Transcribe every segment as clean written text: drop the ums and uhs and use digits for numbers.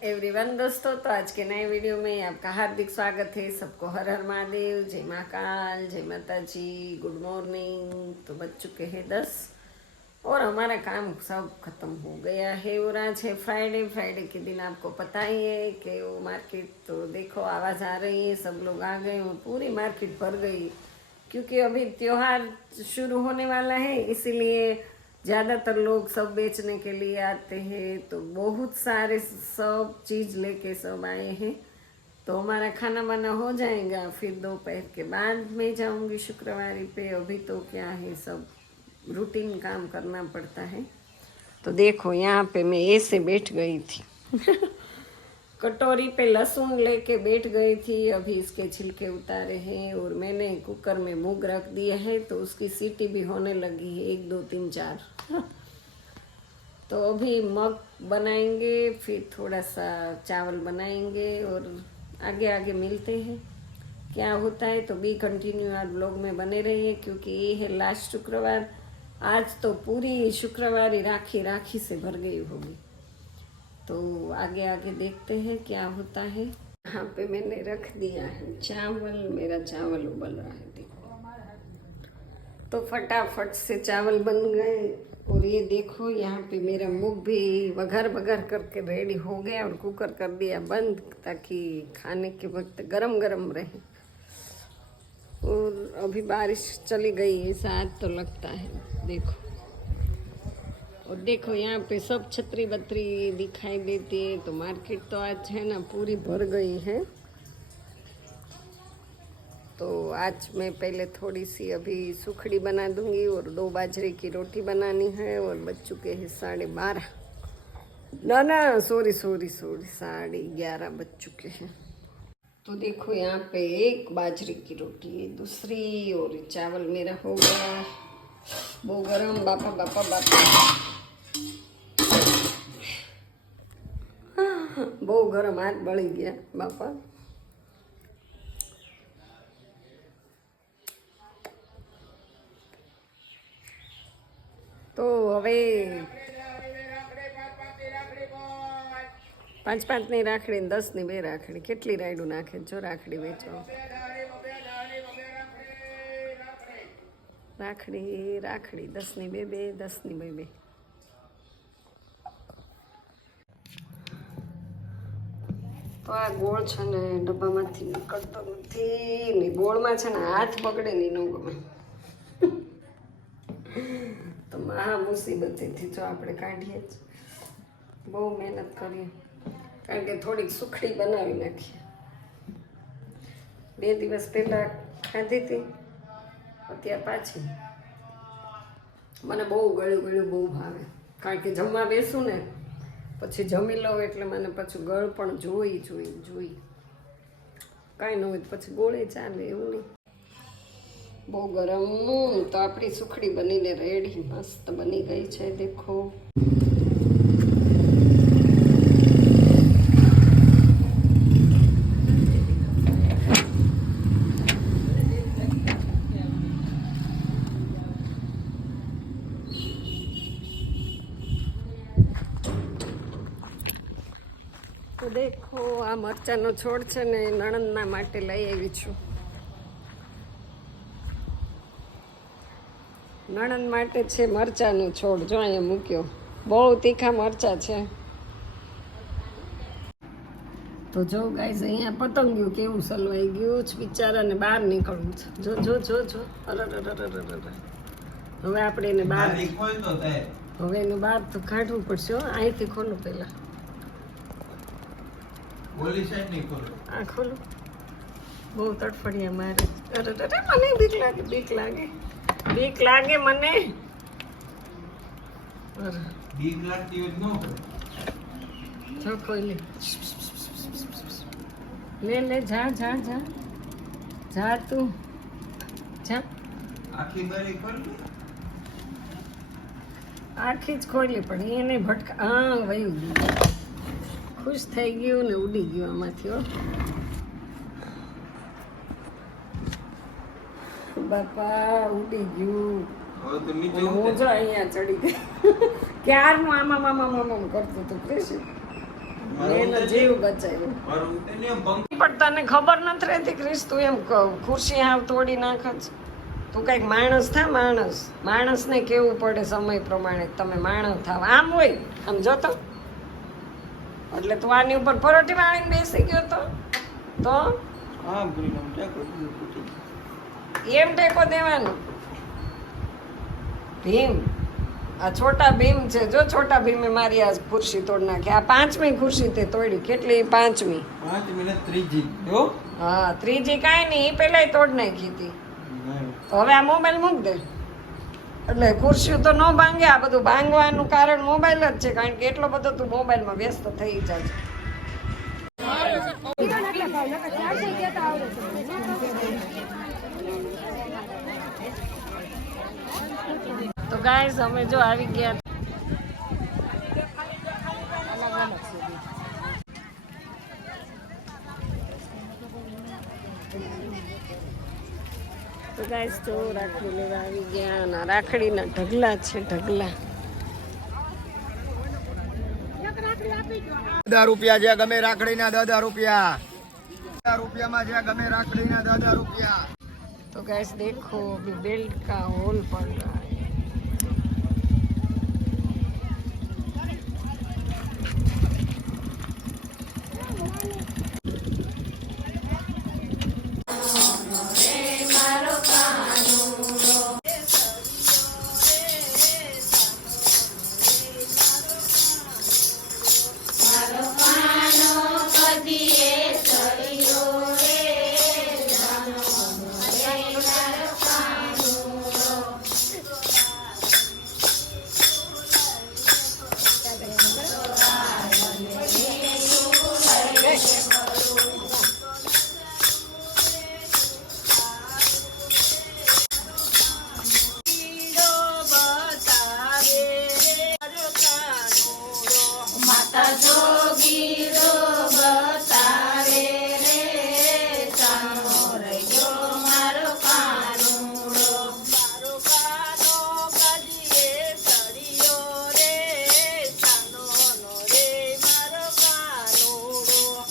Everyone दोस्तों, तो आज के नए वीडियो में आपका हार्दिक स्वागत है। सबको हर हर महादेव, जय महाकाल, जय माता जी, गुड मॉर्निंग। तो बज चुके हैं 10 और हमारा काम सब खत्म हो गया है। और आज है फ्राइडे। फ्राइडे के दिन आपको पता ही है कि वो मार्केट, तो देखो आवाज़ आ रही है, सब लोग आ गए, वो पूरी मार्केट भर गई क्योंकि अभी त्योहार शुरू होने वाला है, इसीलिए ज़्यादातर लोग सब बेचने के लिए आते हैं। तो बहुत सारे सब चीज़ लेके सब आए हैं। तो हमारा खाना वाना हो जाएगा, फिर दोपहर के बाद मैं जाऊंगी शुक्रवारी पे। अभी तो क्या है, सब रूटीन काम करना पड़ता है। तो देखो यहाँ पे मैं ऐसे बैठ गई थी कटोरी पे लहसुन लेके बैठ गई थी। अभी इसके छिलके उतारे हैं और मैंने कुकर में मूंग रख दिया है, तो उसकी सीटी भी होने लगी है, 1 2 3 4 तो अभी मग बनाएंगे, फिर थोड़ा सा चावल बनाएंगे और आगे आगे मिलते हैं क्या होता है। तो बी कंटिन्यू आप ब्लॉग में बने रहिए क्योंकि ये है लास्ट शुक्रवार। आज तो पूरी शुक्रवारी राखी राखी से भर गई होगी। तो आगे आगे देखते हैं क्या होता है। यहाँ पे मैंने रख दिया है चावल, मेरा चावल उबल रहा है देखो। तो फटाफट से चावल बन गए। और ये देखो यहाँ पे मेरा मूंग भी वघार वघार करके रेडी हो गया और कुकर कर दिया बंद, ताकि खाने के वक्त गरम गरम रहे। और अभी बारिश चली गई है, शायद तो लगता है देखो। और देखो यहाँ पे सब छतरी बतरी दिखाई देती है। तो मार्केट तो आज है ना पूरी भर गई है। तो आज मैं पहले थोड़ी सी अभी सुखड़ी बना दूंगी और 2 बाजरे की रोटी बनानी है। और बज चुके हैं 12:30, ना सॉरी 11:30 बज चुके हैं। तो देखो यहाँ पे 1 बाजरे की रोटी है, दूसरी, और चावल मेरा हो गया वो गरम। बापा बापा बापा બહુ ગરમ, હાથ બળી ગયા બાપા। તો હવે 5-5ની રાખડી, 10ની 2 રાખડી, કેટલી રાયડું નાખે જો રાખડી વેચો। રાખડી રાખડી 10ની 2, 10ની 2। તો આ ગોળ છે ને ડબ્બામાંથી નીકળતો નથી ને, ગોળમાં છે ને હાથ બગડે નહીં, ન ગમે। તો મહા મુસીબતેથી જો આપણે કાઢીએ જ, બહુ મહેનત કરીએ, કારણ કે થોડીક સુખડી બનાવી નાખીએ। 2 દિવસ પહેલાં ખાધી હતી, અત્યારે પાછી। મને બહુ ગળ્યું બહુ ભાવે, કારણ કે જમવા બેસું ને પછી જમી લઉં એટલે મને પછી ગળ પણ જોઈ કાંઈ ન હોય પછી ગોળે ચાલે, એવું નહીં। બહુ ગરમ। તો આપણી સુખડી બનીને રેડી, મસ્ત બની ગઈ છે દેખો। તો દેખો આ મરચાંનો છોડ છે ને, નણંદના માટે લઈ આવી છું। નણંદ માટે છે મરચાંનો છોડ, જો અહીંયા મૂક્યો, બહુ તીખા મરચાં છે। તો જો ગાઈઝ અહીંયા પતંગિયું કેવું સલવાઈ ગયું છે, બિચારાને બહાર નીકળવું છે। જો અરે હવે આપણે એને બહાર, હવે એને બહાર તો કાઢવું પડશે। અહીંથી ખોલો પહેલાં, આ ખોલું, બહુ તડફડિયા મારે। અરે મને બીક લાગે મને। જો ખોલી લે જા તું જા। આખી જ ખોલી પણ એને ભટકા, હા વયું ગયું, ખુશ થઈ ગયું ને ઉડી ગયું આમાંથી। બાપા ઉડી ગયું, મોજા અહીંયા ચડી ગઈ। ક્યારનું આમાં કરતું હતું કૃષિ। મેં જીવ બચાવ્યો પણ તને ખબર નથી રહેતી ક્રિસ તું એમ ખુરશી હાવ તોડી નાખ જ તું કઈક માણસ થા માણસને કેવું પડે સમય પ્રમાણે તમે માણસ થાવ આમ હોય આમ જોતો એટલે તું આની ઉપર પરોઠી વાળીને બેસી ગયો તો એમ ટેકો દેવાનો ભીમ આ છોટા ભીમ છે જો છોટા ભીમે મારી આ ખુરશી તોડ નાખી આ 5મી ખુરશી તે તોડી કેટલી 5મી ને ત્રીજી જો હા ત્રીજી કાંઈ નહીં એ પેલા તોડ નાખી હતી તો હવે આ મોબાઈલ મૂક દે એટલે ખુરશીઓ તો ન ભાંગે આ બધું ભાંગવાનું કારણ મોબાઈલ જ છે કારણ કે એટલો બધો તું મોબાઈલમાં વ્યસ્ત થઈ જાય તો ગાઈસ અમે જો આવી ગયા તો ગાઈસ જો રાખડી લેવા આવી ગયા અને રાખડીના ઢગલા છે ઢગલા ₹10 છે ગમે રાખડીના ₹10 ₹10 છે ગમે રાખડીના ₹10 तो गैस देखो अभी बेल्ट का होल पड़ रहा है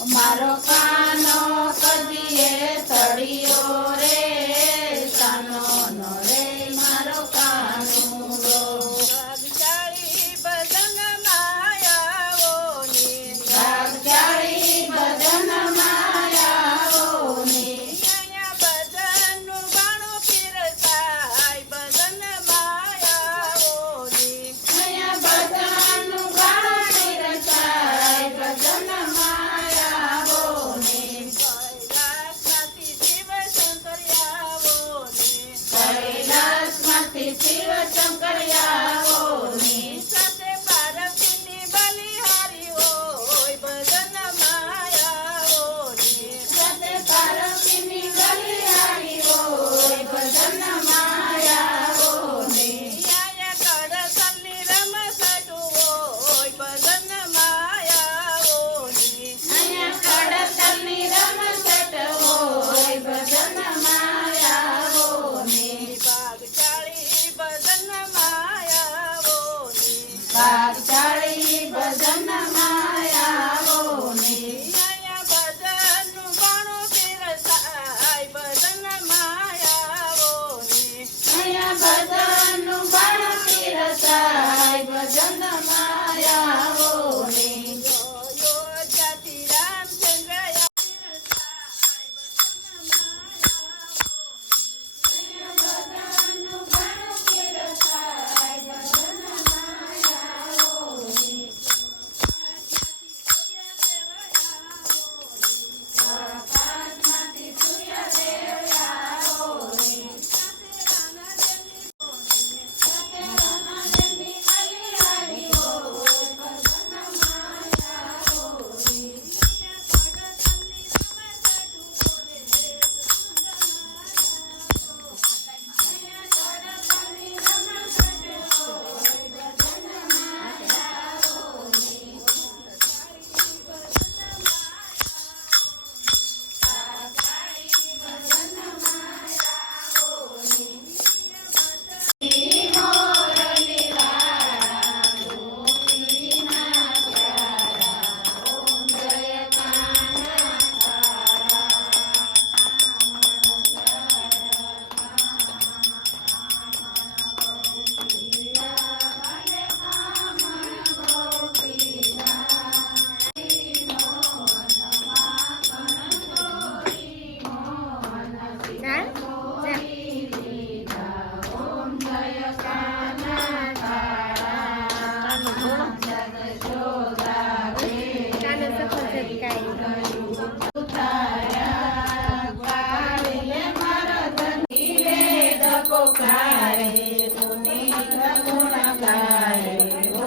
મારો કાનો કદીએ સળિયો રે સાનો નો રે મારો કાનુડો ભાગશાળી બદન માયાઓની ભાગશાળી બદન માયાઓની અહીંયા બદનનું બાણું ફિરતાય બદન માયાઓની અહીંયા બદનનું બાણું ફિરતાય બદન શિવ શંકરિયાઓની સાથે પાર્વતીની બલિહારી હોય ભજન માયાઓની સાથે પાર્વતીની બલિહારી હોય ભજન માયાઓની અહીંયા કડસલની રમસટ હોય ભજન માયાઓની અહીંયા કડસલની રમસટ હોય ભજન માયાઓની ભાગશાળી બદન માયા પોકારે પુનિત ગુણ ગાય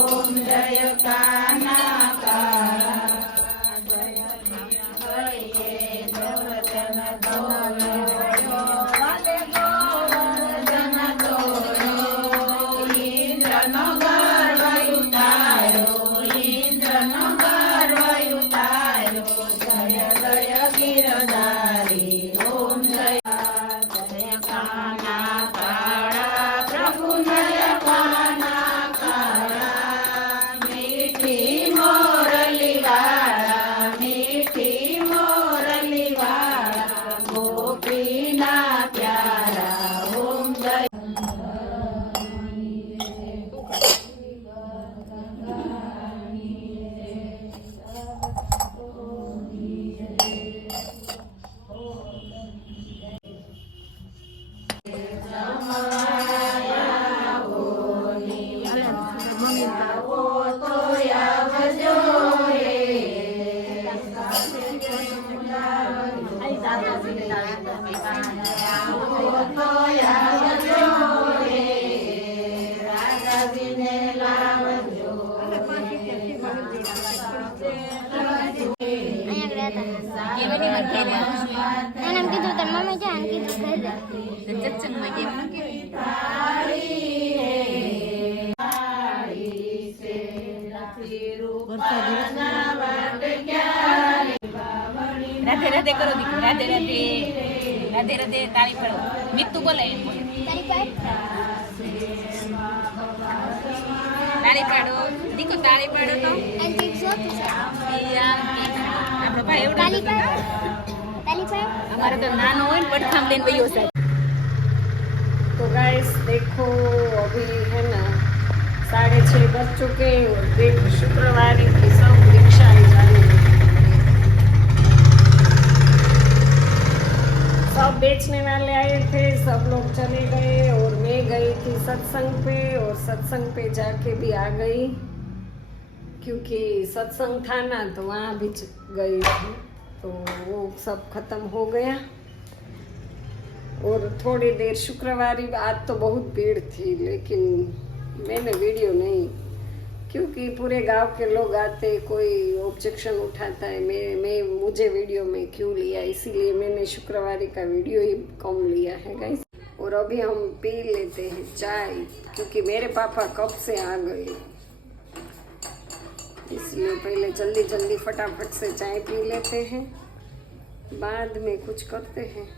ઓમ જય કાના કાળા જય હરિએ ગોવર્ધન દોડ્યો વાલે ગોવર્ધન દોડ્યો ઇન્દ્રનો ગર્વ ઉતાર્યો ઇન્દ્રનો ગર્વ ઉતાર્યો જય જય ગિરધારી ઓમ જય જય કાના કાળા પ્રભુ જય કાના કાળા મીઠી મોરલી વાળા ગોપીના પ્યારા ઓમ જય નામ કીધું તાર મમ્મી છે આમ કીધું ઘર સત્સંગમાં કેમ ન રાધે રાધે કરો દીકરી રાધે રાધે રાધે રાધે તાળી પડો મિત્તુ બોલે તારી પાસે તાળી પાડો દીકો તાળી પાડો તો આંટી શું છે આપણો ભાઈ એવડો તાલી પાસે અમારે તો નાનો હોય ને પડખામ લઈને વયો સાહેબ तो गाइस देखो अभी है ना 6:30 बज चुके हैं और देखो शुक्रवार की सब रिक्शाएं जाने लगी। सब बेचने वाले आए थे, सब लोग चले गए और मैं गई थी सत्संग पे और सत्संग पे जाके भी आ गई क्योंकि सत्संग था ना तो वहाँ भी गई थी तो वो सब खत्म हो गया। और थोड़ी देर शुक्रवारी आज तो बहुत भीड़ थी लेकिन मैंने वीडियो नहीं क्योंकि पूरे गांव के लोग आते कोई ऑब्जेक्शन उठाता है मैं मुझे वीडियो में क्यों लिया इसीलिए मैंने शुक्रवारी का वीडियो ही कम लिया है गाइस। और अभी हम पी लेते हैं चाय क्योंकि मेरे पापा कब से आ गए इसलिए पहले जल्दी जल्दी फटाफट से चाय पी लेते हैं बाद में कुछ करते हैं।